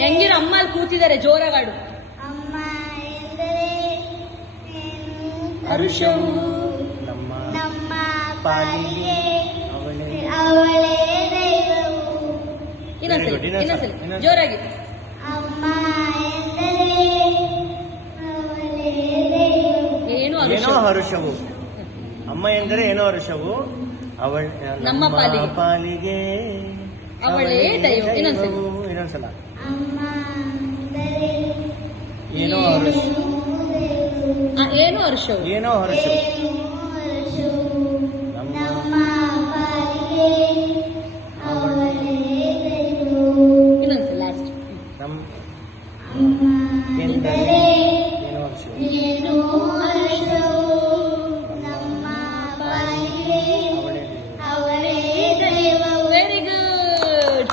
ಹೆಂಗಿನ ಅಮ್ಮ ಅಲ್ಲಿ ಕೂತಿದ್ದಾರೆ ಜೋರಾಗಾಡು. ಅಮ್ಮ ಎಂದರೆ ಹರುಷವು ನಮ್ಮ ಪಾಲಿಗೆ ಅವಳೇ ದೈವವು. ಇನ್ನೊಂದ್ಸಲಿ ಜೋರಾಗಿ. ಅಮ್ಮ ಎಂದರೆ ಅವಳೇ ದೈವವು. ಏನು ಏನೋ ಹರುಷವು. ಅಮ್ಮ ಎಂದರೆ ಏನೋ ಹರುಷವು, ಅವಳ ನಮ್ಮ ಪಾಲಿಗೆ ಅವಳೇ ದೈವ. ಇನ್ನೊಂದ್ಸಲ. ಅಮ್ಮ ಎಂದರೆ ಏನೋ ಹರುಷ, ಏನು ಹರ್ಷವು. ಏನೋ ಹರುಷವು. ನಮ್ಮ ಪಾಲಿಗೆ ಅವಳೇ ದೈವವು. ಇನ್ನೊಂದ್ಸಲ ಲಾಸ್ಟ್. ನಮ್ಮ ಅಮ್ಮ ಎಂದರೆ ಎಂದರೆ ಏನೋ ಹರುಷವು. ಏನೋ ಹರ್ಷವು. ನಮ್ಮ ಪಾಲಿಗೆ ಅವಳೇ ಅವಳೇ ದೈವವು. Very good.